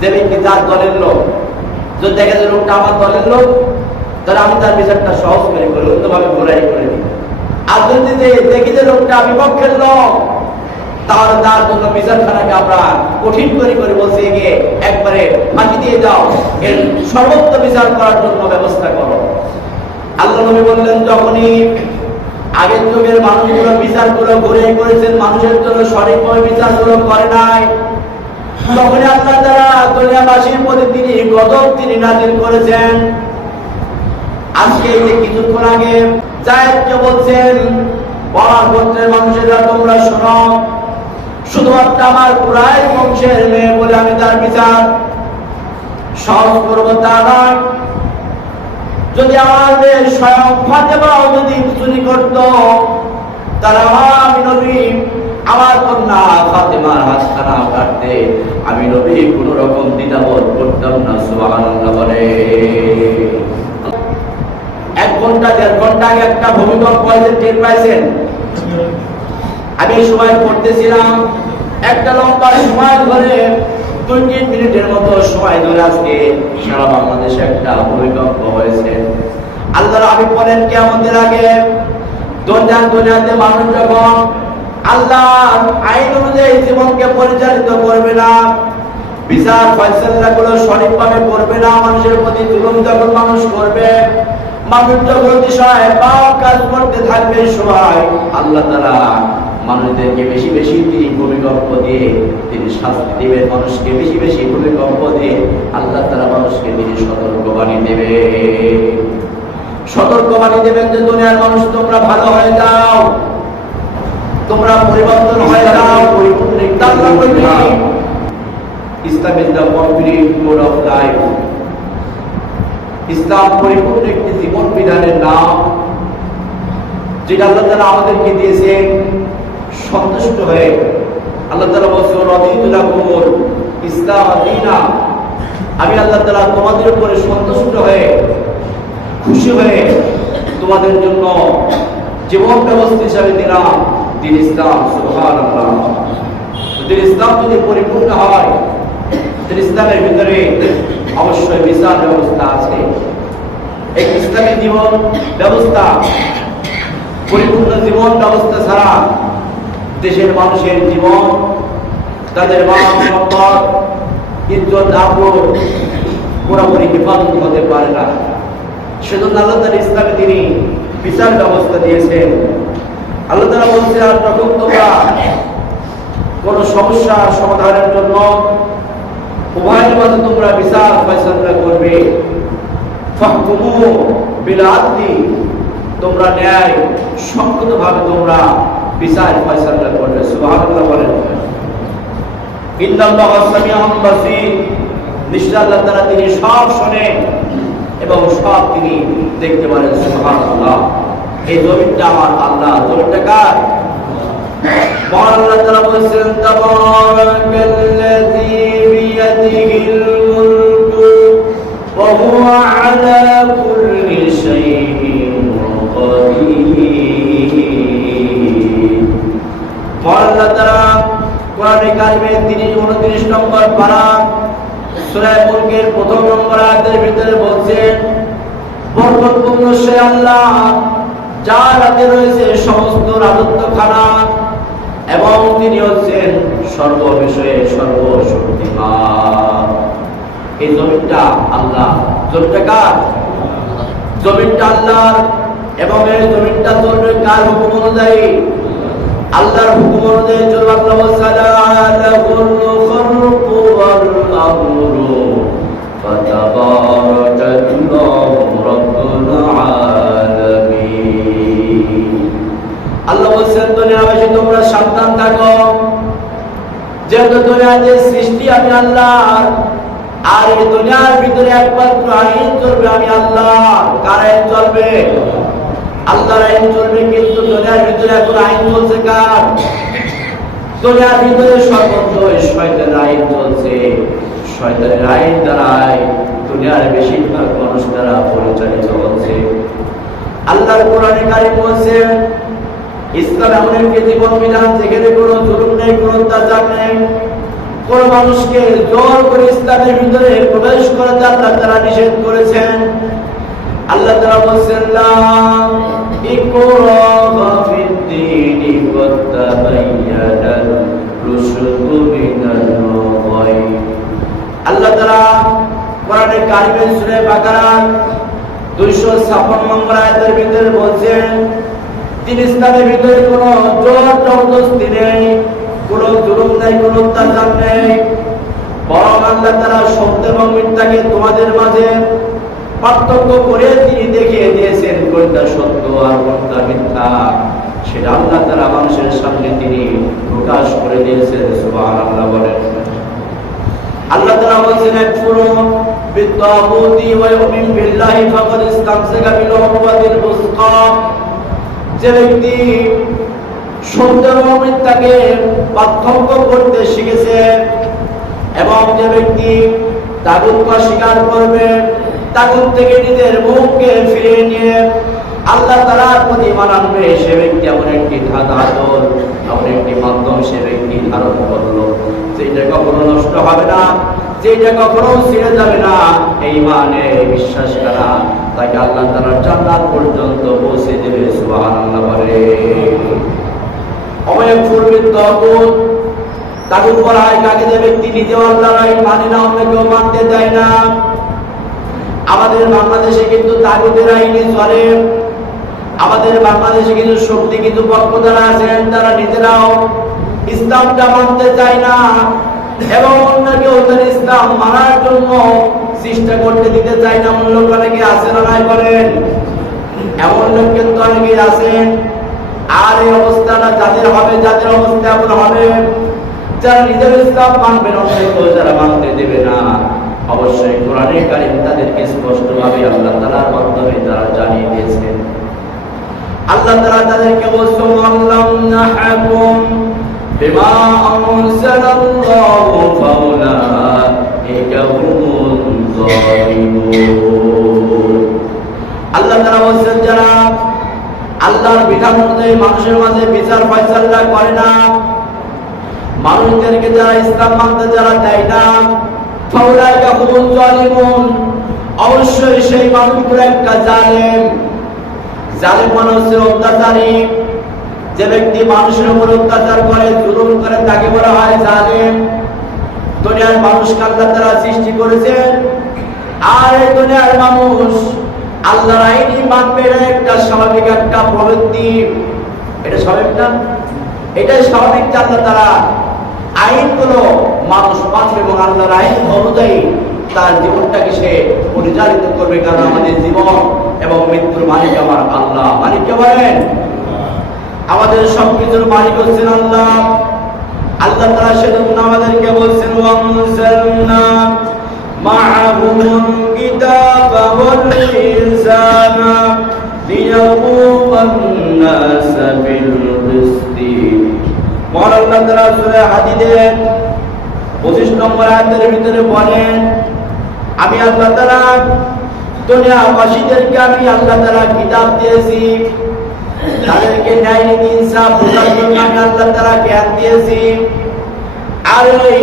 যে ব্যক্তি যার দলের লোক, যদি দেখে যে লোকটা আমার দলের লোক, তাহলে আমি তার বিচারটা সহজ করে করি, অন্যভাবে ঘোরাই করে দিই। আর যদি দেখি যে লোকটা বিপক্ষের লোক, তাহলে তার জন্য বিচারখানাকে আমরা কঠিন করে বলছি গিয়ে একবারে ফাঁকি দিয়ে দাও, এর সর্বোচ্চ বিচার করার জন্য ব্যবস্থা করো। আল্লাহ নবী বললেন, যখনই আগের যুগের মানুষগুলো বিচারগুলো ঘুরে করেছেন, মানুষের জন্য সঠিকভাবে বিচারগুলো করে নাই, তখনই আল্লাহ তাআলা দুনিয়াবাসীর প্রতি তিনি গজব তিনি নাযিল করেছেন। আজকে এই যে কিছুক্ষণ আগে জায়েদকে বলছেন, বলার গোত্রের মানুষেরা তোমরা শোনো, শুধুমাত্র আমার কুরাইশ বংশের মেয়ে বলে আমি তার বিচার সহজ করবো তা নয়। যদি আমার মেয়ে স্বয়ং ফাতেমাও যদি চুরি করত, তারা আমি নবী আমার কন্যা ফাতেমার হাতখানা কাটতে আমি নবী কোন রকম দ্বিধাবোধ করতাম না। সুবহানাল্লাহ বলে। 1 ঘন্টা 1.5 ঘন্টা আগে একটা ভূমিকম্প হয়েছে, টের পাইছেন? আমি এই সময় পড়তেছিলাম, একটা লম্বা সময় ধরে 2-3 মিনিটের মতো সময় ধরে আজকে সারা বাংলাদেশে একটা ভূমিকম্প হয়েছে। আল্লাহর হাবিব বলেন, কিয়ামতের আগে দুনিয়াতে মানুষ যখন আল্লাহর আইন অনুযায়ী জীবনকে পরিচালিত করবে না, বিচার ফয়সালাগুলো সঠিকভাবে করবে না, মানুষের প্রতি জুলুম যখন মানুষ করবে, মানুষ যখন বিষয় পাপ কাজ করতে থাকবে, সময় আল্লাহ তাআলা মানুষদেরকে বেশি বেশি তিনি ভূমিকম্প দিয়ে তিনি শাস্তি দিবেন, মানুষকে বেশি বেশি ভূমিকম্প দিয়ে আল্লাহ তাআলা মানুষকে তিনি সতর্কবাণী দেবেন যে দুনিয়ার মানুষ তোমরা ভালো হয়ে যাও, তোমরা পরিবর্তন হয়ে যাও। Islam is the complete code of life. ইসলাম পরিপূর্ণ একটি জীবন বিধানের নাম, যেটা আল্লাহ তাআলা আমাদেরকে দিয়েছেন সন্তুষ্ট হয়ে। আল্লাহ তাআলা বলেন, রাদিতু লাকুমুল ইসলাম দীনা, আমি আল্লাহ তাআলা তোমাদের উপরে সন্তুষ্ট হয়ে খুশি হয়ে তোমাদের জন্য জীবন ব্যবস্থা হিসাবে দিলাম দিন ইসলাম। সুবহানাল্লাহ। দিন ইসলাম যদি পরিপূর্ণ হয়, দিন ইসলামের ভিতরে অবশ্যই বিচার ব্যবস্থা আছে। এই ইসলামী জীবন ব্যবস্থা, পরিপূর্ণ জীবন ব্যবস্থা ছাড়া দেশের মানুষের জীবন, তাদের মান সম্পদ, ইজ্জত আবরু পুরোপুরি হেফাজত হতে পারে না। সেজন্য আল্লাহ তাআলা ইসলামে তিনি বিচার ব্যবস্থা দিয়েছেন। আল্লাহ তাআলা বলছেন, আর যখন তোমরা কোন সমস্যা সমাধানের জন্য উভয়ের মাঝে তোমরা বিচার ফয়সালা করবে, ফাহকুমু বিল আদলি, তোমরা ন্যায় সংগতভাবে তোমরা বিচার ফয়সালা করবে। সুবহানাল্লাহ বলেন। ইন্নাল্লাহা সামিউন বাসীর, নিশ্চয় আল্লাহ তাআলা তিনি সব শোনেন এবং সব তিনি দেখতে পারেন। সুবহানাল্লাহ। এই জমিনটা আমার আল্লাহ, জমিনটা কার? আল্লাহ তাআলা বলেন, তাবারাকাল্লাযী বিয়াদিহিল মুলকু ওয়া হুয়া আলা কুল্লি শাইইন কাদির। আল্লাহ তাআলা কোরআনে কারিমে 29 নম্বর পারা সূরা মুলকের 1 নম্বর আয়াতের ভিতরে বলছেন, বরকতপূর্ণ সে আল্লাহ যার হাতে রয়েছে সমস্ত রাজত্বখানা এবং তিনি হচ্ছেন সর্ববিষয়ে সর্বশক্তিমান। এই জমিনটা আল্লাহ, জমিনটা কার? জমিনটা আল্লাহর, এবং এই জমিনটা চলবে কার হুকুম অনুযায়ী? আল্লাহর হুকুম অনুযায়ী চলবে। আল্লাহ সালাহুল খালকু ওয়াল আমরু ফাতাবারাকাল্লাহু রাব্বুল আলামিন। আল্লাহ বলেন, দুনিয়াবাসী তোমরা সাবধান থাকো, যেহেতু দুনিয়াতে সৃষ্টি আমি আল্লাহর, আর এই দুনিয়ার ভিতরে একমাত্র আইন চলবে আমি আল্লাহ। কার আইন চলবে? আল্লাহর আইন চলবে। কিন্তু দুনিয়ার ভিতরে এখন আইন চলছে কার? দুনিয়ার ভিতরে সর্বত্র শয়তানের আইন চলছে। শয়তানের আইন দ্বারাই দুনিয়ার বেশিরভাগ মানুষ দ্বারা পরিচালিত হচ্ছে। আল্লাহর কোরআনে কারিম বলছে, ইসলাম এমন একটি জীবন বিধান যেখানে কোনো জুলুম নেই, কোনো অত্যাচার নেই, কোন মানুষকে জোর করে ইসলামের ভিতরে প্রবেশ করতে আল্লাহ তাআলা নিষেধ করেছেন। আল্লাহ তাআলা বলেন লা ইকরাহা ফিদ-দীনি ক্বাদ তাবায়্যানার রুশদু মিনাল গায়। আল্লাহ তাআলা কোরআনে কারিমের সূরা বাকারা 256 নম্বর আয়াতের ভিতরে বলেন তিনি ইসলামের ভিতরে কোনো জোর জবরদস্তি নেই, কোনো জুলুম নেই, কোনো অত্যাচার নেই, বরং আল্লাহ তাআলা সত্য এবং মিথ্যাকে তোমাদের মাঝে পার্থক্য করে তিনি দেখিয়ে দিয়েছেন কোনটা সত্য আর কোনটা মিথ্যা। সেটা আল্লাহ তাআলা মানুষের সামনে তিনি প্রকাশ করে দিয়েছেন। সুবহানাল্লাহ বলেন। আল্লাহ তাআলা বলেন একফুরু বিত-তাগুতি ওয়া ইউমিন বিল্লাহি ফাকাদ ইসতামসাকা বিল উরওয়াতিল উসকা। যে ব্যক্তি সত্য এবং মিথ্যাকে পার্থক্য করতে শিখেছে এবং যে ব্যক্তি তাগুতকে স্বীকার করবে, তাগুত থেকে নিজের মুখকে ফিরিয়ে নিয়ে আল্লাহ তাআলার প্রতি ঈমান আনবে, সে ব্যক্তি এমন একটি ধাতল, এমন একটি মাধ্যম সে ব্যক্তি ধারণ করলো যেটা কখনো নষ্ট হবে না, যেটা কখনো ছিঁড়ে যাবে না। এই ঈমানে বিশ্বাস করা তাকে আল্লাহ তাআলার জান্নাত পর্যন্ত পৌঁছে দেবে। সুবহানাল্লাহ বলে। অময়ফুর বিত-তাগুত, তাগুত বলা হয় কাকে? যে ব্যক্তি নিজেও আল্লাহর আইন মানে না, অন্যকেও মানতে দেয় না। আমাদের বাংলাদেশে কিন্তু তাগুতের আইনে চলে। আমাদের বাংলাদেশে কিছু শক্তি, কিছু পক্ষ যারা আছেন তারা নিজেরাও ইসলামটা মানতে চায় না এবং অন্যকেও তার ইসলাম মানার জন্য চেষ্টা করতে দিতে চায় না। এমন লোক অনেকে আছেন না নাই বলেন? এমন লোক কিন্তু অনেকেই আছেন। আর এই অবস্থাটা যাদের হবে, যাদের অবস্থা এমন হবে, যারা নিজের ইসলাম মানবে না, অন্যকেও যারা মানতে দেবে না, অবশ্যই কোরআনে কারীম তাদেরকে স্পষ্টভাবে আল্লাহ তাআলার মাধ্যমে তারা জানিয়ে দিয়েছেন। আল্লাহ তাআলা তাদেরকে বলেছেন আল্লাম নাহকুম বিমা আনজালাল্লাহু ফাউলাইকা হুমুল যালিমুন। আল্লাহ তাআলা বলেছেন যারা আল্লাহর বিধান অনুযায়ী মানুষের মাঝে বিচার ফয়সালা করে না, মানুষদেরকে যারা ইসলাম মানতে যারা দেয় না, ফাউলাইকা হুমুল যালিমুন, অবশ্যই সেই মানুষগুলো একটা জালেম। জালেম মানে হচ্ছে অত্যাচারী। যে ব্যক্তি মানুষের উপর অত্যাচার করে, জুলুম করে, তাকে বলা হয় জালেম। দুনিয়ার মানুষকে আল্লাহ তাআলা সৃষ্টি করেছেন, আর এই দুনিয়ার মানুষ আল্লাহর আইন মানবে, এটা একটা স্বাভাবিক একটা প্রবৃত্তি। এটা স্বাভাবিক না? এটাই স্বাভাবিক যে আল্লাহ তাআলা আইনগুলো মানুষ মানবে এবং আল্লাহর আইন অনুযায়ী তার জীবনটাকে সে পরিচালিত করবে। কারণ আমাদের জীবন এবং মৃত্যুর মালিক আমার আল্লাহ। মালিককে বলেন, আমাদের সবকিছুর মালিক হচ্ছেন আল্লাহ। আল্লাহ তাআলা সেজন্য আমাদেরকে বলছেন ওয়ানজালনা মাআহুমুল কিতাবা ওয়াল মিজানা লিয়াকুমান নাসা বিল কিসতি। মহান আল্লাহ তাআলা সূরা হাদীদের 25 নম্বর আয়াতের ভিতরে বলেন, আমি আল্লাহ তাআলা দুনিয়াবাসীদেরকে আমি আল্লাহ তাআলা কিতাব দিয়েছি, তাদেরকে ন্যায় নীতি ইনসাফ বোঝার জন্য আমি আল্লাহ তাআলা জ্ঞান দিয়েছি। আর এই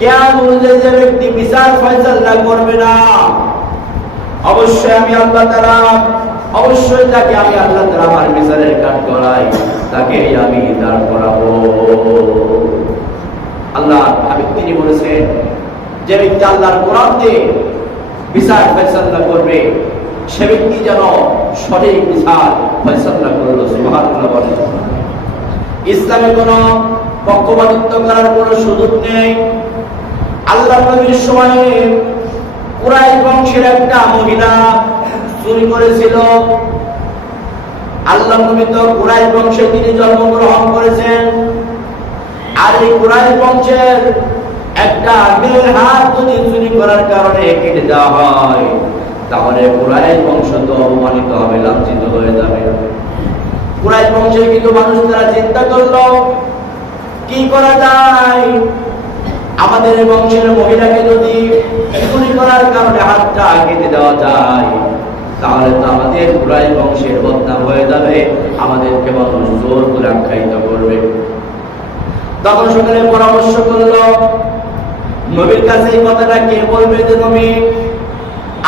জ্ঞান অনুযায়ী যে ব্যক্তি বিচার ফয়সালা করবে না, অবশ্যই আমি আল্লাহ তাআলা অবশ্যই তাকে আমি আল্লাহ তাআলা আমার বিচারের কাজ করাই, তাকে আমি দাঁড় করাবো। আল্লাহ হাবিব তিনি বলেছেন যে ব্যক্তি আল্লাহর কোরআন দিয়ে বিচার ফয়সালা করবে, সে ব্যক্তি যেন সঠিক বিচার ফয়সালা করলো। সুবহানাল্লাহ বলেন। ইসলামে কোনো পক্ষপাতিত্ব করার কোনো সুযোগ নেই। আল্লাহর নবীর সময়ে কুরাইশ বংশের একটা মহিলা চুরি করেছিল। আল্লাহর নবী তো কুরাইশ বংশে তিনি জন্মগ্রহণ করেছেন, আর এই কুরাইশ বংশের একটা মেয়ের হাত যদি চুরি করার কারণে কেটে দেওয়া হয়, তাহলে কুরাইশ বংশ তো অপমানিত হবে, লাঞ্ছিত হয়ে যাবে। কুরাইশ বংশের কিছু মানুষ তারা চিন্তা করলো কি করা যায়, আমাদের বংশের মহিলাকে যদি চুরি করার কারণে হাতটা কেটে দেওয়া যায়, তাহলে তো আমাদের কুরাইশ বংশের বদনাম হয়ে যাবে, আমাদেরকে মানুষ জোর করে আখ্যায়িত করবে। তখন সকালে পরামর্শ করলো নবীর কাছে এই কথাটা কে বলবে যে নবী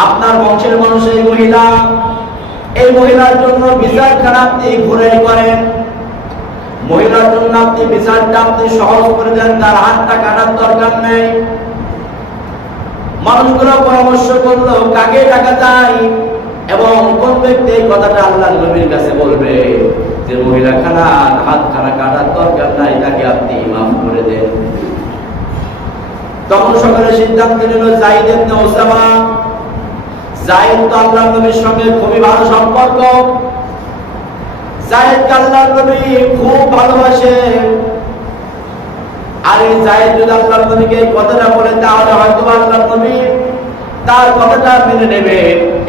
আপনার বংশের মানুষ এই মহিলা, এই মহিলার জন্য বিচারখানা আপনি ঘুরে করেন, মহিলার জন্য আপনি বিচারটা আপনি সহজ করে দেন, তার হাতটা কাটার দরকার নেই। মানুষগুলো পরামর্শ করলো কাকে টাকা চাই এবং কোন ব্যক্তি এই কথাটা আল্লাহ নবীর কাছে বলবে যে মহিলা খানার হাত খানা কাটার দরকার নাই, তাকে আপনি মাফ করে দেন। তখন সকলে সিদ্ধান্ত নিল যায়েদ ইবনে উসামা। যায়েদ তো আল্লাহ নবীর সঙ্গে খুবই ভালো সম্পর্ক, যায়েদকে আল্লাহ নবী খুব ভালোবাসে। আর এই যায়েদ যদি আল্লাহ নবীকে এই কথাটা বলে তাহলে হয়তো আল্লাহ নবী তার কথাটা মেনে নেবে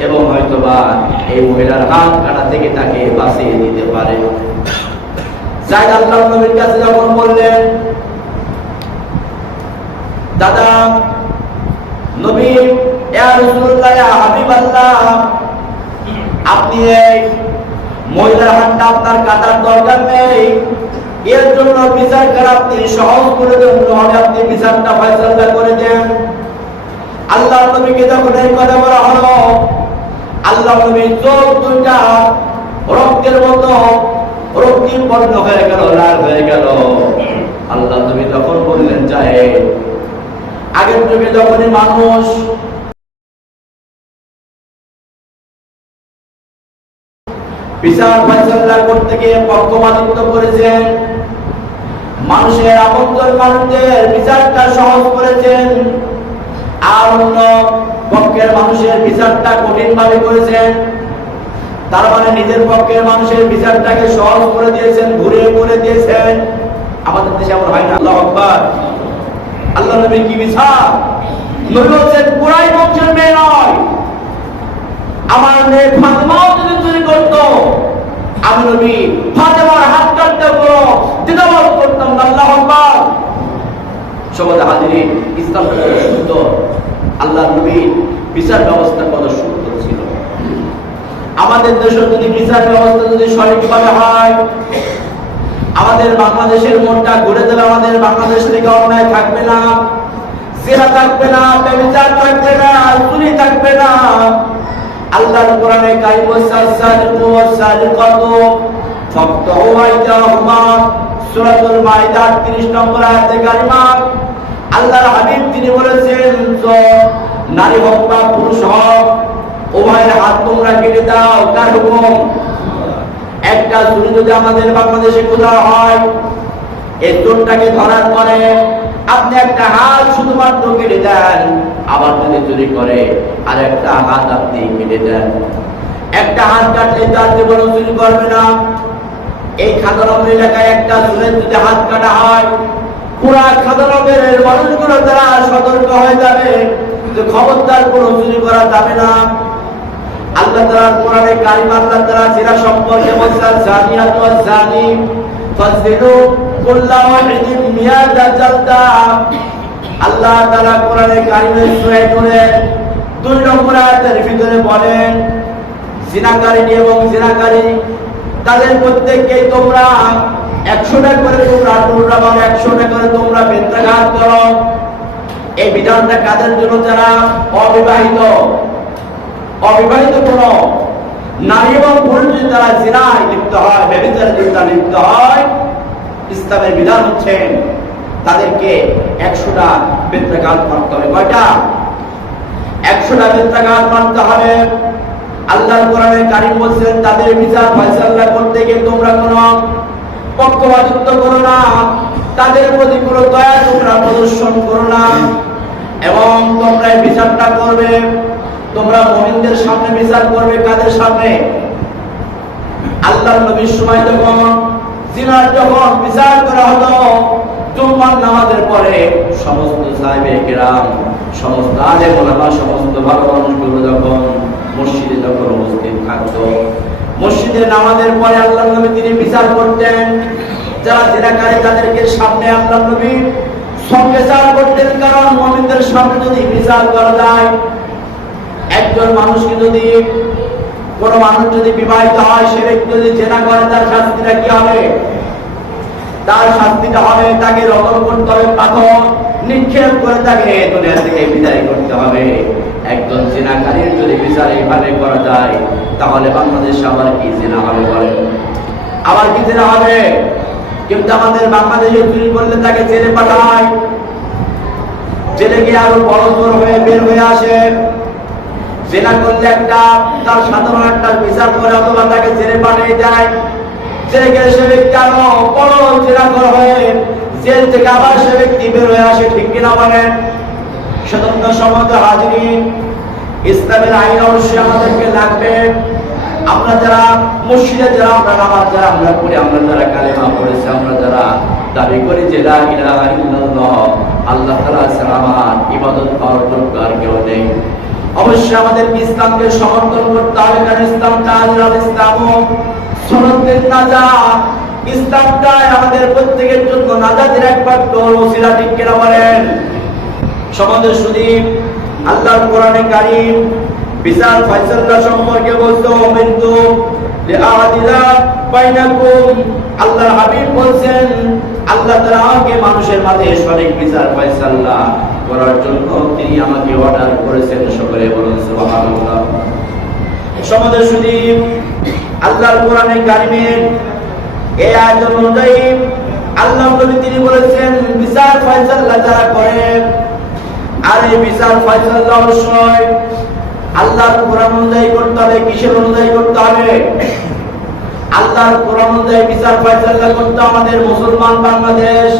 এবং হয়তোবা এই মহিলার হাত কাটা থেকে তাকে বাঁচিয়ে দিতে পারে। যায়েদ আল্লাহ নবীর কাছে যখন বললেন দাদা নবী ইয়া রাসূলুল্লাহ ইয়া হাবিবাল্লাহ, আপনি এই মহিলার হাতটা আপনার কাটার দরকার নেই, এর জন্য বিচার করে আপনি সহজ করে দেন, তাহলে আপনি বিচারটা ফয়সালা করে দেন। আল্লাহ নবীকে যখন এই কথা বলা হলো, আল্লাহ নবী চোখ দুইটা রক্তের মতো রক্তিম হয়ে গেল, লাল হয়ে গেল। আল্লাহ নবী তখন বললেন যায় আগের যুগে যখনই মানুষ বিচার ফয়সালা করতে গিয়ে পক্ষপাতিত্ব করেছেন, মানুষের আপনজন মানুষদের বিচারটা সহজ করেছেন, আর অন্য পক্ষের মানুষের বিচারটা কঠিন ভাবে করেছেন, তার মানে নিজের পক্ষের মানুষের বিচারটাকে সহজ করে দিয়েছেন, ঘুরে করে দিয়েছেন। আমাদের দেশে এমন হয় না। আল্লাহু আকবার। আল্লাহ নবী কি বিচার, নবী বলেন কুরাই বংশের মেয়ে নয়, আমার মেয়ে ফাতেমাও যদি চুরি করতো আমি নবী ফাতেমার হাত কাটতে পুরো দ্বিধাবোধ করতাম না। আল্লাহু আকবার। সমাজে হাজিরিন, ইসলাম কত সুন্দর, আল্লাহ নবী বিচার ব্যবস্থা কত সুন্দর ছিল। আমাদের দেশের যদি বিচার ব্যবস্থা যদি সঠিকভাবে হয়, আমাদের বাংলাদেশের মনটা ঘুরে দিলে আমাদের বাংলাদেশ থেকে অন্যায় থাকবে না, জিনা থাকবে না, ব্যভিচার থাকবে না, চুরি থাকবে না। আল্লাহর কোরআনে কারিম ওয়াসারিকু ওয়াসারিকাতু ফাকতাউ আইদাহুমা, সূরাতুল মাইদা ৩০ নম্বর আয়াতে কারিমা আল্লাহর হাবিব তিনি বলেছেন যে নারী হোক বা পুরুষ হোক উভয়ের হাত তোমরা কেটে দাও। কার হুকুম? একটা চুরি যদি আমাদের বাংলাদেশে কোথাও হয়, এই চোরটাকে ধরার পরে আপনি একটা হাত শুধুমাত্র কেটে দেন, আবার যদি চুরি করে আর একটা হাত আপনি কেটে দেন, একটা হাত কাটলে তার জীবনে চুরি করবে না। এই খাদানগর এলাকায় একটা চুরের যদি হাত কাটা হয়, পুরা খাদানগরের মানুষগুলো তারা সতর্ক হয়ে যাবে যে খবরদার কোনো চুরি করা যাবে না। আল্লাহ তাআলা কোরআনে কারিম আল্লাহ তাআলা জিনা সম্পর্কে বলেছেন জানিয়াতু ওয়াজানি ফাজলিনু কুল্লা ওয়াহিদিন মিয়াতা জালদা। আল্লাহ তাআলা কোরআনে কারিমে সূরা নূরের ২ নম্বর আয়াতের ভিতরে বলেন জিনাকারী এবং জিনাকারী তাদের প্রত্যেককেই তোমরা ১০০টা করে তোমরা টুকরা বা ১০০টা করে তোমরা বেত্রাঘাত করো। এই বিধানটা কাদের জন্য? যারা অবিবাহিত কোন নারী এবং পুরুষ যদি তারা জিনায় লিপ্ত হয়, ব্যভিচারে লিপ্ত হয়, ইসলামের বিধান হচ্ছে তাদেরকে ১০০টা বেত্রাঘাত মারতে হবে। কয়টা? ১০০টা বেত্রাঘাত মারতে হবে। আল্লাহর কোরআনে কারীম বলেন তাদের বিচার ফয়সালা করতে গিয়ে তোমরা কোনো পক্ষপাতিত্ব করো না, তাদের প্রতি কোনো দয়া তোমরা প্রদর্শন করো না, এবং তোমরা এই বিচারটা করবে তোমরা মুমিনদের সামনে বিচার করবে। কাদের সামনে? আল্লাহর নবীর সময় যখন জিনার যখন বিচার করা হতো জুমার নামাজের পরে সমস্ত সাহাবে কেরাম, সমস্ত আলেম ওলামা, সমস্ত ভালো মানুষগুলো যখন মসজিদে যখন উপস্থিত থাকতো, মসজিদে নামাজের পরে আল্লাহর নবী তিনি বিচার করতেন। যারা জিনাকারী তাদেরকে সামনে আল্লাহর নবী বিচার করতেন, কারণ মুমিনদের সামনে যদি বিচার করা যায়, একজন মানুষকে যদি কোন মানুষ যদি বিবাহিত হয়, সে ব্যক্তি যদি জেনা করে তার শাস্তিটা কি হবে? তার শাস্তিটা হবে তাকে রগম করতে হবে পাথর। নিক্ষেপ করে তাকে দুনিয়া থেকে বিদায় করতে হবে। একজন জিনাকারীর যদি বিচার এইভাবে করা যায়, তাহলে বাংলাদেশে আবার কি জিনা হবে বলেন? আবার কি জিনা হবে? কিন্তু আমাদের বাংলাদেশে চুরি করলে তাকে জেলে পাঠায়, জেলে গিয়ে আরো বড় জোর হয়ে বের হয়ে আসে। জেনা করলে একটা তার সাধারণ একটা বিচার করে অথবা তাকে জেলে পাঠিয়ে দেয়। জেলে গেলে সে ব্যক্তি আরো বড় জেনা করা হয়ে জেল থেকে আবার সে ব্যক্তি বের হয়ে আসে, ঠিক কিনা বলেন? স্বতন্ত্র সমাজ হাজিরিন, ইসলামের আইন অবশ্যই আমাদেরকে লাগবে। আমরা যারা মসজিদে যারা আমরা নামাজ যারা আমরা পড়ি, আমরা যারা কালেমা পড়েছি, আমরা যারা দাবি করি যে লা ইলাহা ইল্লাল্লাহ, আল্লাহ তাআলা ছাড়া আমার ইবাদত পাওয়ার যোগ্য আর কেউ নেই, অবশ্যই আমাদেরকে ইসলামকে সমর্থন করতে হবে। কারণ ইসলামটা আল ইসলামু সুন্নাতুন নাজাত, ইসলামটাই আমাদের প্রত্যেকের জন্য নাজাতের একমাত্র ওসিলা, ঠিক কিনা বলেন? সমাজের শুধু আল্লাহর কোরআনে কারীম বিচার ফয়সালা সম্পর্কে বলতে কিন্তু লিআদিলা বাইনাকুম, আল্লাহর হাবিব বলেন আল্লাহ তাআলা আমাকে মানুষের মাঝে সঠিক বিচার ফয়সালা করার জন্য তিনি আমাকে অর্ডার করেছেন। সকলে বলুন সুবহানাল্লাহ। সমাজের শুধু আল্লাহর কোরআনে কারীমের এই আয়াত অনুযায়ী আল্লাহ নবী তিনি বলেছেন বিচার ফয়সালা যারা করে, আর এই বিচার ফয়সালা অবশ্যই আল্লাহর কোরআন অনুযায়ী করতে হবে। কিসের অনুযায়ী করতে হবে? আল্লাহর কোরআন অনুযায়ী বিচার ফয়সালা করতে। আমাদের মুসলমান বাংলাদেশ,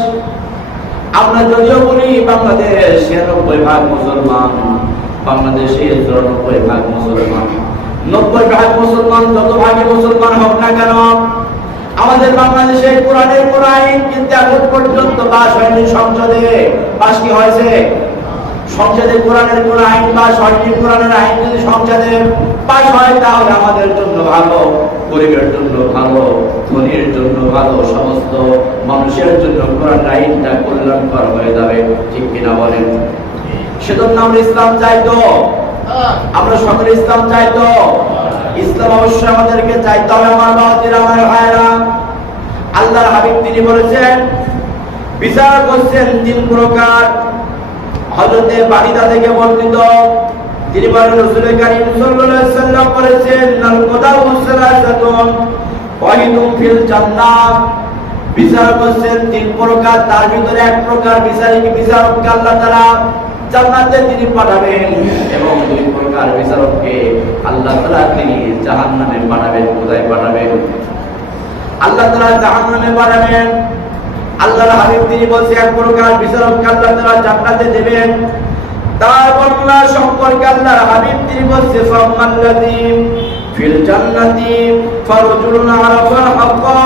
আমরা যদিও বলি বাংলাদেশ ৯৬% মুসলমান, বাংলাদেশে ৯৪% মুসলমান, ৯০% মুসলমান, যত ভাগে মুসলমান হোক না কেন, আমাদের বাংলাদেশে কোরআনের কোন আইন কিন্তু এখন পর্যন্ত পাস হয়নি। সংসদে পাস কি হয়েছে? সংসদে কোরআনের কোন আইন পাস হয়নি। কোরআনের আইন যদি সংসদে পাস হয় তাহলে আমাদের জন্য ভালো, গরিবের জন্য ভালো, ধনীর জন্য ভালো, সমস্ত মানুষের জন্য কোরআন আইনটা কল্যাণকর হয়ে যাবে, ঠিক কিনা বলেন? সেজন্য আমরা ইসলাম চাই তো, আমরা সকলে ইসলাম চাই তো। ইসলাম অবশ্যই আমাদেরকে চাইতে হবে। আমার বাবাজিরা, আমার ভাইরা, আল্লাহর হাবিব তিনি বলেছেন বিচার করছেন ৩ প্রকার। হযরতে বারিদা থেকে বর্ণিত, তিনি বলেন রাসূল কারীম সাল্লাল্লাহু আলাইহি ওয়াসাল্লাম বলেছেন আল কদাউ সালাসাতুন ওয়াহিদুন ফিল জান্নাহ। বিচার করছেন ৩ প্রকার, তার ভিতরে এক প্রকার বিচারককে আল্লাহ তাআলা জান্নাতে তিনি পাঠাবেন, এবং ২ প্রকার বিচারককে আল্লাহ তাআলা তিনি জাহান্নামে পাঠাবেন। কোথায় পাঠাবেন? আল্লাহ তাআলা জাহান্নামে পাঠাবেন। আল্লাহর হাবিব তিনি বলেছেন এক প্রকার বিচারককে আল্লাহ তাআলা জান্নাতে দেবেন। তার বর্ণনা সম্পর্কে আল্লাহর হাবিব তিনি বলেছেন ফামাল্লাযী ফিল জান্নাতি ফারজুলুন আরাফা হাক্কা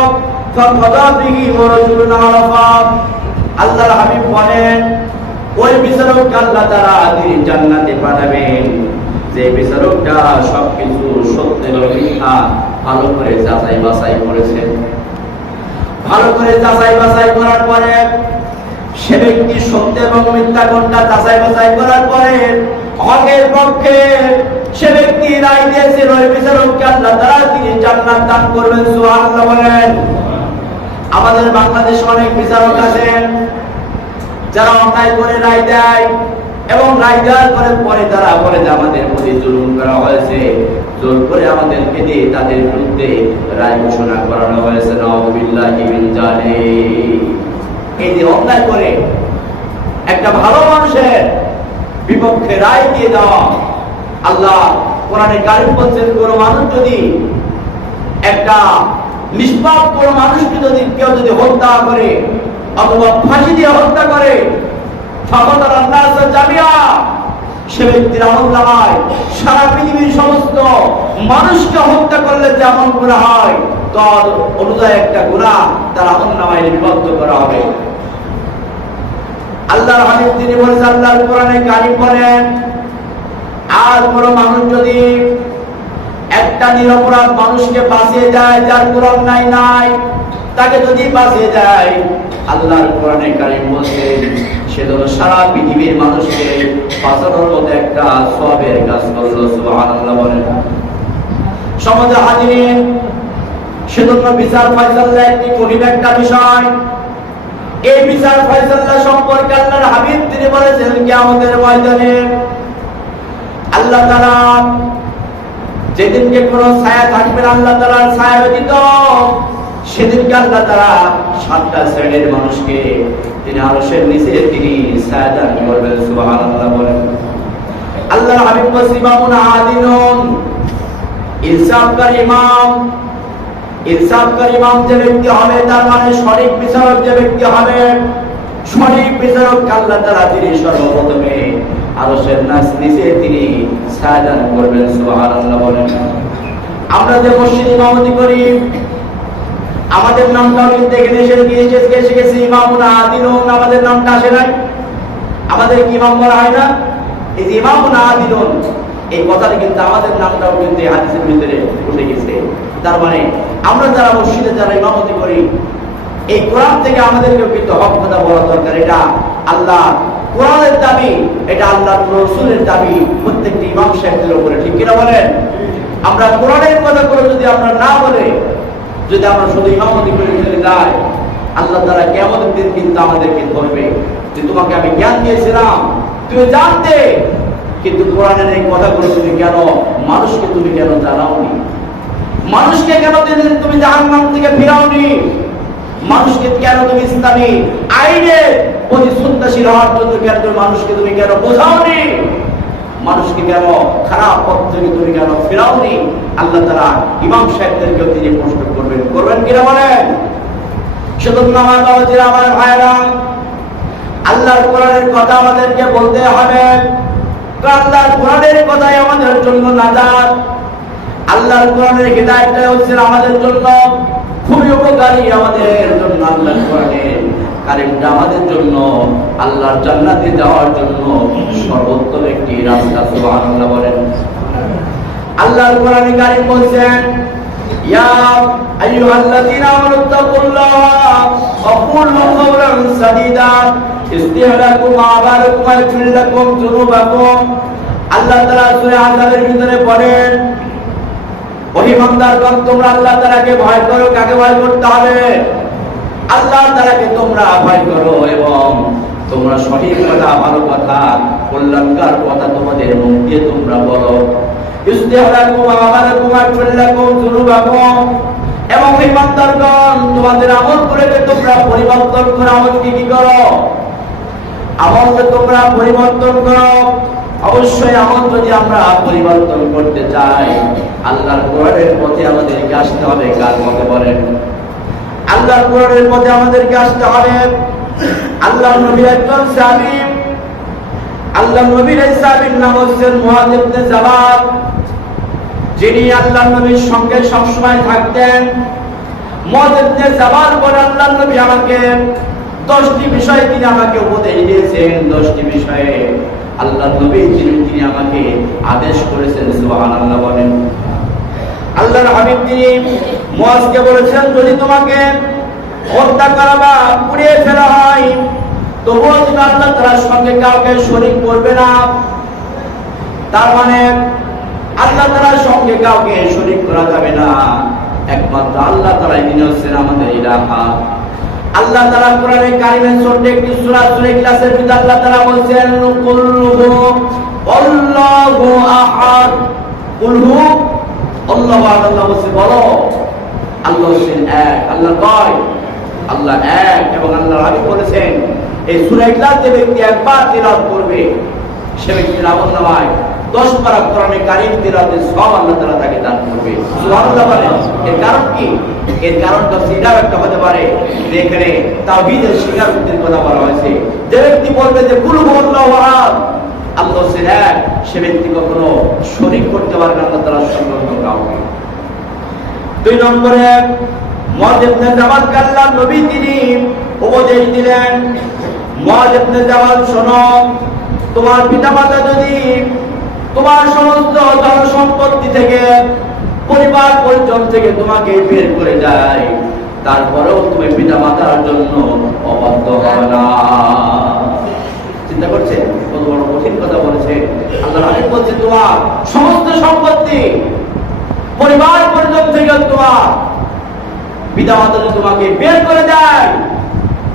ফাকাদা বিহি ওয়া রাজুলুন আরাফা। আল্লাহর হাবিব বলেন ওই বিচারককে আল্লাহ তাআলা তিনি জান্নাতে পাঠাবেন যে বিচারকটা সবকিছু সত্য এবং মিথ্যা ভালো করে যাচাই বাছাই করেছেন। ভালো করে যাচাই বাছাই করার পরে সে ব্যক্তি সত্য এবং মিথ্যা কোনটা যাচাই বাছাই করার পরে হকের পক্ষে সে ব্যক্তি রায় দিয়েছেন, ওই বিচারককে আল্লাহ তাআলা তিনি জান্নাত দান করবেন। সুবহানাল্লাহ বলেন। আমাদের বাংলাদেশে অনেক বিচারক আছেন যারা অন্যায় করে রায় দেয়, এবং রায় দেওয়ার পরে তারা বলে যে আমাদের প্রতি জুলুম করা হয়েছে, জোর করে আমাদেরকে দিয়ে তাদের বিরুদ্ধে রায় ঘোষণা করানো হয়েছে। নাউযুবিল্লাহি মিন যালিক। এই যে অন্যায় করে একটা ভালো মানুষের বিপক্ষে রায় দিয়ে দেওয়া, আল্লাহ কোরআনে কারীম বলছেন কোন মানুষ যদি একটা নিষ্পাপ কোন মানুষকে যদি কেউ যদি হত্যা করে অথবা ফাঁসি দিয়ে হত্যা করে, সে ব্যক্তির আমলনামায় সারা পৃথিবীর সমস্ত মানুষকে হত্যা করলে যে আমল করা হয় তদ অনুযায়ী একটা গুনাহ তার আমলনামায় লিপিবদ্ধ করা হবে। আল্লাহর হাবিব তিনি বলেছেন, আল্লাহর কোরআনে কারীম বলেন আর কোন মানুষ যদি একটা নিরপরাধ মানুষকে বাঁচিয়ে যায়, যার কোনো অন্যায় নাই, তাকে যদি বাঁচিয়ে যায়, আল্লাহর কোরআনে কারীম বলেন সে যেন সারা পৃথিবীর মানুষকে বাঁচানোর মতো একটা সওয়াবের কাজ করলো। সুবহানাল্লাহ বলেন। সমাজে হাজিরিন, সেজন্য বিচার ফয়সালা একটি কঠিন একটা বিষয়। এই বিচার ফয়সালা সম্পর্কে আল্লাহর হাবিব তিনি বলেছেন কিয়ামতের ময়দানে আল্লাহ তাআলা যেদিনকে কোনো ছায়া থাকবে না আল্লাহ তাআলার ছায়া ব্যতীত, সেদিনকে আল্লাহ তাআলা 7টা শ্রেণীর মানুষকে তিনি আরশের নিচে তিনি ছায়া দান করবেন। সুবহানাল্লাহ বলেন। আল্লাহর হাবিব বলেছেন ইমামুন আদিলুন, ইনসাফকারী ইমাম। ইনসাফকারী ইমাম যে ব্যক্তি হবে তার মানে সঠিক বিচারক যে ব্যক্তি হবে, সঠিক বিচারক আল্লাহ তাআলা তিনি সর্বপ্রথমে আরশের নিচে তিনি ছায়া দান করবেন। সুবহানাল্লাহ বলেন। আমরা যে মসজিদে ইমামতি করি আমাদের নামটাও কিন্তু এখানে এসে গেছে ইমামুন আদিলুন, আমাদের নামটা আসে নাই, আমাদের কি ইমাম বলা হয় না? এই যে ইমামুন আদিলুন এই কথাটা কিন্তু আমাদের নামটাও কিন্তু হাদিসের ভিতরে উঠে গেছে। তার মানে আমরা যারা মসজিদে যারা ইমামতি করি এই কোরআন থেকে আমাদেরকেও কিন্তু হক কথা বলা দরকার। এটা আল্লাহ কোরআনের দাবি, এটা আল্লাহর রাসূলের দাবি প্রত্যেকটি ইমাম সাহেবদের উপরে, ঠিক কিনা বলেন? আমরা কোরআনের কথা করে যদি আমরা না বলে যদি আমরা শুধু ইমামতি করে চলে যাই, আল্লাহ তাআলা কিয়ামতের দিন কিন্তু আমাদেরকে ধরবে যে তোমাকে আমি জ্ঞান দিয়েছিলাম, তুমি জানতে, কিন্তু কোরআনের এই কথাগুলো তুমি কেন মানুষকে তুমি কেন জানাওনি, মানুষকে কেন তুমি জাহান্নাম থেকে ফিরাওনি, মানুষকে কেন তুমি ইসলামী আইনের প্রতি শ্রদ্ধাশীল হওয়ার জন্য কেন মানুষকে তুমি কেন বোঝাওনি, মানুষকে কেন খারাপ পথ থেকে তুমি কেন ফেরাওনি। আল্লাহ তাআলা ইমাম সাহেবদেরকে তিনি প্রশ্ন করবেন কিনা বলেন? সুতরাং আমার বাবাজিরা, আমার ভাইরা, আল্লাহর কোরআনের কথা আমাদেরকে বলতে হবে। আল্লাহর কোরআনের কথাই আমাদের জন্য নাজাত, আল্লাহর কোরআনের হিদায়াতটা হচ্ছে আমাদের জন্য খুবই উপকারী, আমাদের জন্য আল্লাহর কোরআনের কারিমটা আমাদের জন্য আল্লাহর জান্নাতে যাওয়ার জন্য সর্বোত্তম একটি রাস্তা। সুবহানাল্লাহ বলেন। আল্লাহর কোরআনে কারিম বলেন ইয়া আইয়ুহাল্লাযীনা আমানু তাকুল্লাহা ওয়া কুলু কাওলান সাদীদা ইসতিহলাকুম আবারাকুম ওয়া ইয়াগফির লাকুম যুনুবাকুম। আল্লাহ তাআলা সূরা আযাবের ভিতরে বলেন ওহে বান্দাগণ তোমরা আল্লাহ তাআলাকে ভয় করো। কাকে ভয় করতে হবে? আল্লাহ তাআলাকে তোমরা ভয় করো এবং তোমরা সঠিক কথা, ভালো কথা, কল্যাণকর কথা তোমাদের মুখ দিয়ে তোমরা বলো। ইসতিহলাকুম আবারাকুম ওয়া ইয়াগফির লাকুম যুনুবাকুম। এবং হে বান্দাগণ তোমাদের আমল করে তোমরা পরিবর্তন করো। আমলকে কি করো? আমলকে তোমরা পরিবর্তন করো। অবশ্যই আমল যদি আমরা পরিবর্তন করতে চাই আল্লাহর কোরআনের পথে আমাদেরকে আসতে হবে। কার পথে বলেন? আল্লাহর কোরআনের পথে আমাদেরকে আসতে হবে। আল্লাহর নবীর একজন সাহাবী, আল্লাহর নবীর এই সাহাবীর নাম হচ্ছে মুআয ইবনে জাবাল, যিনি আল্লাহর নবীর সঙ্গে সবসময় থাকতেন। মুআয ইবনে জাবাল বলেন আল্লাহর নবী আমাকে 10টি বিষয় তিনি আমাকে উপদেশ দিয়েছেন, 10টি বিষয়ে আল্লাহর নবী তিনি আমাকে আদেশ করেছেন। সুবহানাল্লাহ বলেন। আল্লাহর হাবিব তিনি মুআযকে বলেছেন যদি তোমাকে হত্যা করা বা পুড়িয়ে ফেলা হয় তবুও তুমি আল্লাহ তাআলার সঙ্গে কাউকে শরীক করবে না। তার মানে আল্লাহ তাআলার সঙ্গে কাউকে শরীক করা যাবে না, একমাত্র আল্লাহ তাআলাই তিনি হচ্ছেন আমাদের ইলাহা। আল্লাহ তাআলা কোরআনে কারিমের ছোট্ট একটি সূরা সূরা ইখলাসের ভিতরে আল্লাহ তাআলা বলেন কুল হু আল্লাহু আহাদ। কুল হু আল্লাহু আহাদ। আল্লাহ বলেছে বলো আল্লাহ হচ্ছেন এক। আল্লাহ কয় আল্লাহ এক। এবং আল্লাহর হাবিব বলেছেন এই সূরা ইখলাস যে ব্যক্তি একবার তিলাওয়াত করবে সে ব্যক্তির আমলনামায় 10 পারা কোরআনে কারীম তিলাওয়াতের সওয়াব আল্লাহ তাআলা তাকে দান করবে। সুবহানাল্লাহ বলেন। এর কারণ কি? এর কারণটা সেটাও একটা হতে পারে যে এখানে তাওহীদের স্বীকারোক্তির কথা বলা হয়েছে। যে ব্যক্তি বলবে যে কুল হুয়াল্লাহু আহাদ, আল্লাহ হচ্ছেন এক, সে ব্যক্তি কখনো শরীক করতে পারবে না আল্লাহ তাআলার সঙ্গে কাউকে। 2 নম্বরে মুআয ইবনে জাবালকে আল্লাহর নবী তিনি উপদেশ দিলেন মুআয ইবনে জাবাল শোনো, তোমার পিতামাতা যদি তোমার সমস্ত ধন সম্পত্তি থেকে পরিবার পরিজন থেকে তোমাকে বের করে যায় তারপরেও তুমি পিতামাতার জন্য অবাধ্য হবে না। চিন্তা করছে কত বড় কঠিন কথা বলেছে আল্লাহর হাবিব বলছে তোমার সমস্ত সম্পত্তি পরিবার পরিজন থেকে তোমার পিতামাতা যদি তোমাকে বের করে দেয়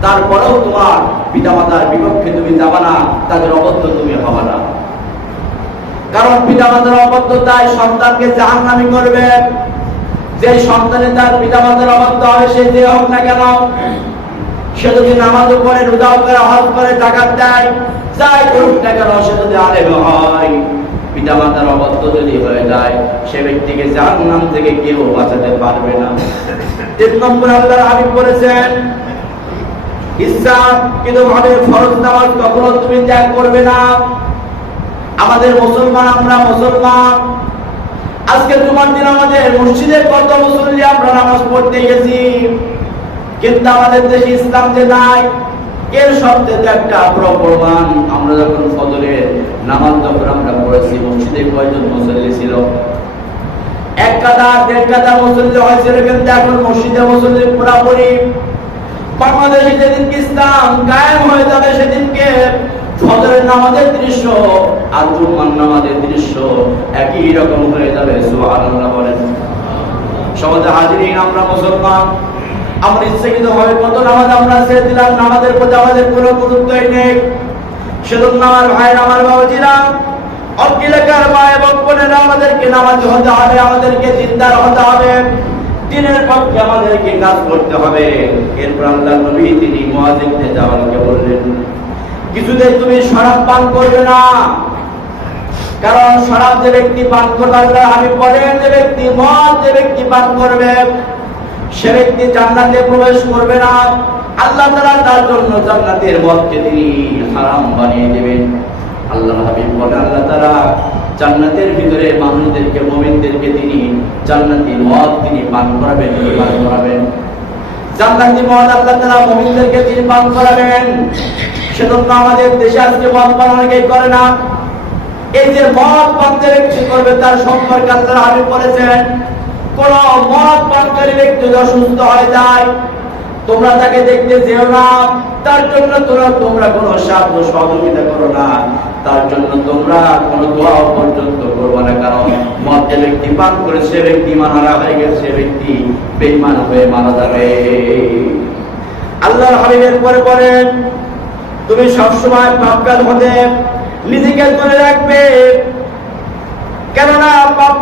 তারপরেও তোমার পিতামাতার বিপক্ষে তুমি যাবা না, তাদের অবদ্ধ তুমি হবে না। কারণ পিতামাতার অবদ্ধতায় সন্তানকে জাহান্নামী করবে। যে সন্তানে তার পিতামাতার অবদ্ধ হবে, সে যে হোক না কেন, সে যদি নামাজও পড়ে, রোজাও করে, হজ করে, যাকাত দেয়, যাই করুক না কেন, সে যদি আলেম হয়, পিতামাতার অবদ্ধ যদি হয়ে যায়, সে ব্যক্তিকে জাহান্নাম থেকে কেউ বাঁচাতে পারবে না। 3 নম্বর আল্লাহর হাবিব বলেছেন, ইচ্ছাকৃতভাবে ফরজ নামাজ কখনো তুমি ত্যাগ করবে না। আমাদের মুসলমান, আমরা মুসলমান, আজকে জুমার দিন আমাদের মসজিদে কত মুসল্লি আমরা নামাজ পড়তে গেছি, কিন্তু আমাদের দেশে ইসলাম যে নাই, এর সবচেয়ে একটা প্রমাণ, আমরা যখন ফজরের নামাজ যখন আমরা পড়েছি, মসজিদে কয়জন মুসল্লি ছিল? 1 কাঁধা 1.5 কাঁধা মুসল্লি হয়েছিল, কিন্তু এখন মসজিদে মুসল্লি পুরাপুরি। বাংলাদেশে যেদিনকে ইসলাম কায়েম হয়ে যাবে, সেদিনকে ফজরের নামাজের দৃশ্য আর জুমার নামাজের দৃশ্য একই রকম হয়ে যাবে। সুবহানাল্লাহ বলেন। সমাজে হাজিরিন, আমরা মুসলমান, আমরা ইচ্ছাকৃত ভাবে কত নামাজ আমরা ছেড়ে দিলাম, নামাজের প্রতি আমাদের কোনো গুরুত্বই নেই। সেজন্য আমার ভাইরা, আমার বাবাজিরা, অজ্ঞেলেকার মা এবং বোনেরা, আমাদেরকে নামাজি হতে হবে, আমাদেরকে জিন্দার হতে হবে, দিনের পক্ষে আমাদেরকে কাজ করতে হবে। এরপর আল্লাহ নবী তিনি মুআয ইবনে জাবালকে বললেন, কিছুতেই তুমি শরাব পান করবে না, কারণ শরাব যে ব্যক্তি পান করবে, আল্লাহ হাবিব বলেন, যে ব্যক্তি মদ যে ব্যক্তি পান করবে, সে ব্যক্তি জান্নাতে প্রবেশ করবে না। আল্লাহ তাআলা তার জন্য জান্নাতের মদকে তিনি হারাম বানিয়ে দেবেন। আল্লাহ হাবিব বলেন, আল্লাহ তাআলা জান্নাতের ভিতরে মানুষদেরকে, মুমিনদেরকে তিনি জান্নাতি মদ তিনি পান করাবেন, পান করাবেন। জান্নাতি মদ আল্লাহ তাআলা মুমিনদেরকে তিনি পান করাবেন। সেজন্য আমাদের দেশে আজকে মদ পান অনেকেই করে না। এই যে মদ পান যে ব্যক্তি করবে, তার সম্পর্কে আল্লাহ হাবিব বলেছেন, কোন মদ পানকারী ব্যক্তি যদি অসুস্থ হয়ে যায়, তোমরা তাকে দেখতে যেও না, তার জন্য তোমরা কোনো সাহায্য সহযোগিতা করো না, তার জন্য তোমরা কোনো দোয়া পর্যন্ত করবে না। কারণ মদ যে ব্যক্তি পান করে, সে ব্যক্তি ইমানহারা হয়ে গেছে, সে ব্যক্তি বেঈমান হয়ে মারা যাবে। আল্লাহর হাবিবের পরে বলেন, তুমি সবসময় পাপ কাজ হতে নিজেকে দূরে রাখবে, কেননা পাপ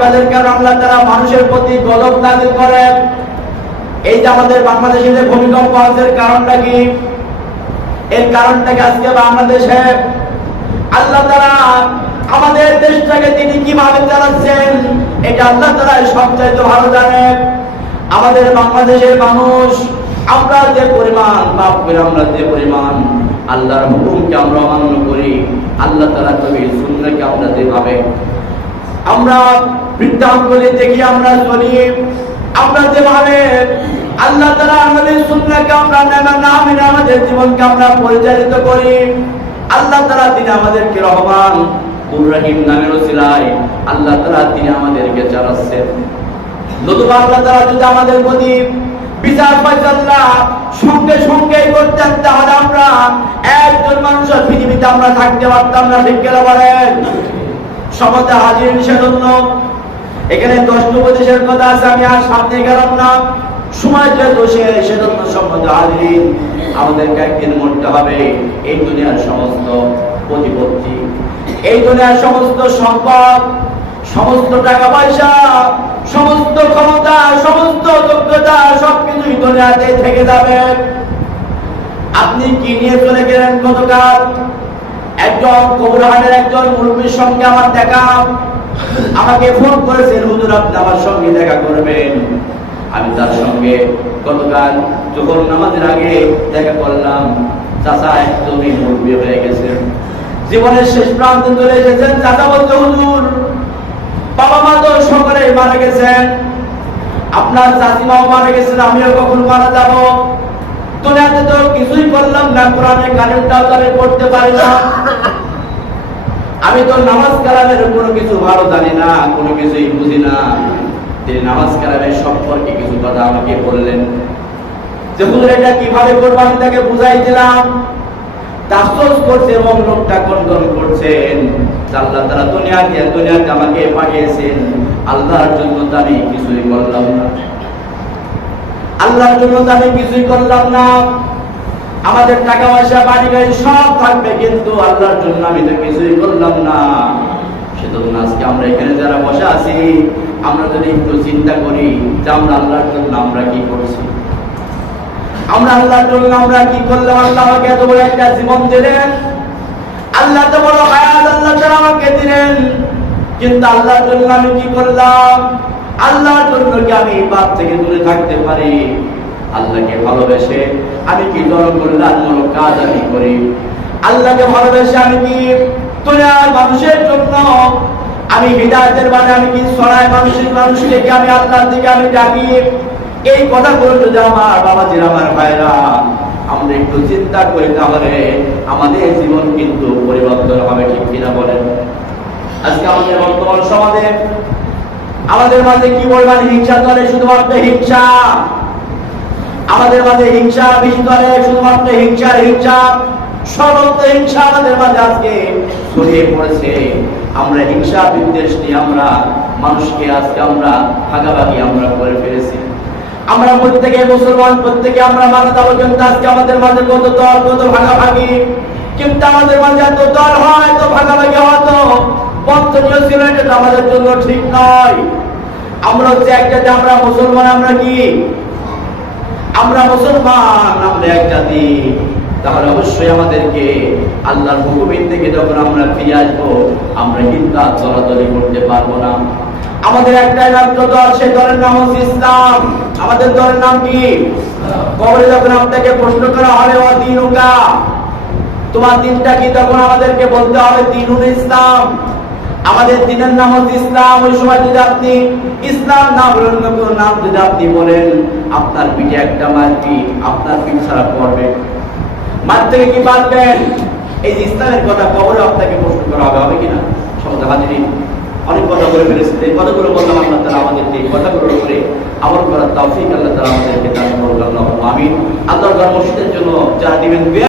কাজের কারণে আল্লাহ তাআলা মানুষের প্রতি গজব নাযিল করেন। এই যে আমাদের বাংলাদেশে যে ভূমিকম্প হওয়ার কারণটা কি? এর কারণটা কি আজকে বাংলাদেশে আল্লাহ তাআলা আমাদের দেশটাকে তিনি কিভাবে চালাচ্ছেন, এটা আল্লাহ তাআলা সবচাইতে ভালো জানেন। আমাদের বাংলাদেশের মানুষ, আমরা যে পরিমাণ পাপ করি, আমরা যে পরিমাণ আল্লাহর হুকুমকে আমরা অমান্য করি, আল্লাহ তাআলা কবি সুন্নাহকে আমরা যেভাবে আমরা বৃদ্ধাঙ্গুলি দেখি আমরা চলি, আমরা যেভাবে আল্লাহ তাআলা আমাদের সুন্নাহকে আমরা না মেনে আমাদের জীবনকে আমরা পরিচালিত করি, আল্লাহ তাআলা তিনি আমাদেরকে রহমান রহিম নামের ওসিলায় আল্লাহ তাআলা তিনি আমাদেরকে চালাচ্ছেন। নতুবা আল্লাহ তাআলা যদি আমাদের প্রতি বিচার ফায়সালা সঙ্গে সঙ্গে করতেন, তাহলে আমরা একজন মানুষের পৃথিবীতে আমরা থাকতে পারতাম না। ঠিক কিনা বলেন? সমাজে হাজির। সেজন্য এখানে 10টি উপদেশের কথা আছে, আমি আর সামনে গেলাম না, সময় যেহেতু শেষ। সেজন্য সমাজে হাজির, আমাদেরকে একদিন মরতে হবে। এই দুনিয়ার সমস্ত প্রতিপত্তি, এই দুনিয়ার সমস্ত সম্পদ, সমস্ত টাকা পয়সা, সমস্ত ক্ষমতা, সমস্ত যোগ্যতা, সবকিছুই দুনিয়াতে থেকে যাবে। আপনি কি নিয়ে চলে গেলেন গতকাল? একজন কবরহাটের একজন মুরব্বির সঙ্গে আমার দেখা, আমাকে ফোন করেছেন, হুজুর আপনি আমার সঙ্গে দেখা করবেন। আমি তার সঙ্গে গতকাল যখন নামাজের আগে দেখা করলাম। চাচা একদমই মুরব্বি হয়ে গেছেন, জীবনের শেষ প্রান্তে চলে এসেছেন। চাচা বলতে, হুজুর বাবা মা তো সকলে মারা গেছেন, আপনার চাচিমাও মারা গেছেন, আমিও কখন মারা যাব। দুনিয়াতে তো কিছুই করলাম না, কোরআনে কারিমটাও তাহলে পড়তে পারি না, আমি তো নামাজ কালামের কোনো কিছু ভালো জানি না, কোনো কিছুই বুঝি না। তিনি নামাজ কালামের সম্পর্কে কিছু কথা আমাকে বললেন, যে হুজুর এটা কিভাবে করব, আমি তাকে বুঝাই দিলাম। তাফসীর করছে এবং লোকটা কন্দন করছেন, আল্লাহ তাআলা দুনিয়াতে আমাকে পাঠিয়েছেন, আল্লাহর জন্য আমি কিছুই করলাম না। আল্লাহর জন্য তো আমি কিছুই করলাম না। আমাদের টাকা পয়সা বাড়ি গাড়ি সব থাকবে, কিন্তু আল্লাহর জন্য আমি তো কিছুই করলাম না। সেজন্য আজকে আমরা এখানে যারা বসে আছি, আমরা যদি একটু চিন্তা করি যে আমরা আল্লাহর জন্য আমরা কি করছি, আমরা আল্লাহর জন্য আমরা কি করলাম। আল্লাহ আমাকে এত বড় একটা জীবন দিলেন, আল্লাহ এত বড় হায়াত আল্লাহ তাআলা আমাকে দিলেন, কিন্তু আল্লাহর জন্য আমি কি করলাম? আল্লাহর জন্য কি আমি পাপ থেকে দূরে থাকতে পারি? আল্লাহকে ভালোবেসে আমি কি জনকল্যাণমূলক কাজ আমি করি? আল্লাহকে ভালোবেসে আমি কি দুনিয়ার মানুষের জন্য আমি হিদায়াতের বাণী আমি কি ছড়াই, মানুষকে কি আমি আল্লাহর দিকে আমি ডাকি? এই কথাগুলো যদি আমার বাবাজির, আমার ভাইরা আমরা একটু চিন্তা করি, তাহলে আমাদের জীবন কিন্তু পরিবর্তন হবে। ঠিক কিনা বলেন? আজকে আমাদের বর্তমান সমাজে আমাদের মাঝে কি পরিমাণ হিংসা চলে, শুধুমাত্র হিংসা। আমাদের মাঝে হিংসা বেশি চলে, শুধুমাত্র হিংসা, সর্বত্র হিংসা আমাদের মাঝে আজকে ছড়িয়ে পড়েছে। আমরা হিংসা বিদ্বেষ নিয়ে আমরা মানুষকে আজকে আমরা ভাগাভাগি আমরা করে ফেলেছি। আমরা প্রত্যেকে মুসলমান, প্রত্যেকে আমরা মানবতা পর্যন্ত আজকে আমাদের মাঝে কত দল, কত ভাগাভাগি। কিন্তু আমাদের মাঝে এত দল হয়, এত ভাগাভাগি হতো বঞ্চনীয় ছিল, এটা আমাদের জন্য ঠিক নয়। আমরা হচ্ছে এক জাতি, আমরা মুসলমান। আমরা কি? আমরা মুসলমান, আমরা এক জাতি। তাহলে অবশ্যই আমাদেরকে আল্লাহর হুকুমের থেকে যখন আমরা ফিরে আসবো, আমরা কিন্তু আর চলাচলি করতে পারবো না। আমাদের একটাই মাত্র দল, সেই দলের নাম হচ্ছে ইসলাম। আমাদের দলের নাম কি? কবরে যখন আপনাকে প্রশ্ন করা হবে ও দিনুকা, তোমার দিনটা কি, তখন আমাদেরকে বলতে হবে দিনুল ইসলাম। আমাদের দিনের নাম হচ্ছে ইসলাম। ওই সময় যদি আপনি ইসলাম না বলেন, কোন নাম যদি আপনি বলেন, আপনার পিঠে একটা মারবি, আপনার পিঠ ছাড়া পড়বে। মার থেকে কি পারবেন? এই যে ইসলামের কথা কবরে আপনাকে প্রশ্ন করা হবে, হবে কিনা? সমাজে হাজিরিন, অনেক কথা বলে ফেলেছে। এই কথাগুলো বললাম, আল্লাহ তাআলা আমাদেরকে এই কথাগুলোর উপরে আমল করার তৌফিক আল্লাহ তাআলা আমাদেরকে দান করুন। আল্লাহুম্মা আমিন। আল্লাহর ঘর মসজিদের জন্য যারা দিবেন